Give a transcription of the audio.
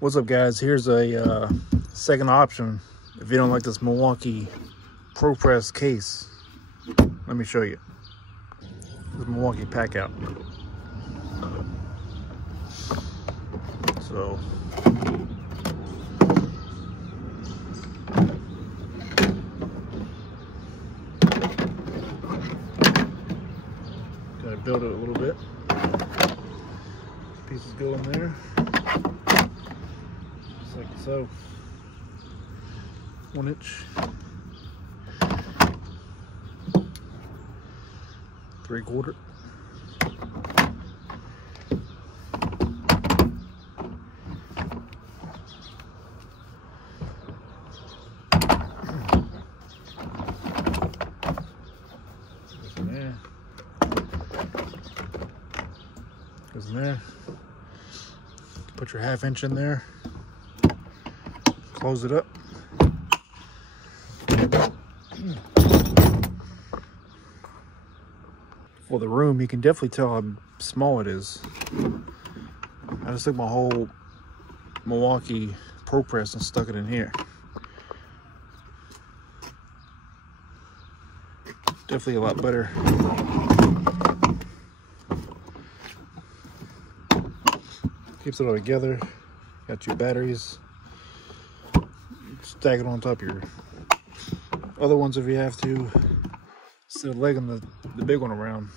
What's up, guys? Here's a second option if you don't like this Milwaukee Pro Press case. Let me show you. This Milwaukee Packout. So gotta build it a little bit. Pieces go in there. Like so. 1 inch, 3/4. Goes in there. Goes in there. Put your 1/2 inch in there. Close it up. For the room, you can definitely tell how small it is. I just took my whole Milwaukee Pro Press and stuck it in here. Definitely a lot better. Keeps it all together. Got your batteries. Stack it on top of your other ones if you have to. Instead of legging the big one around.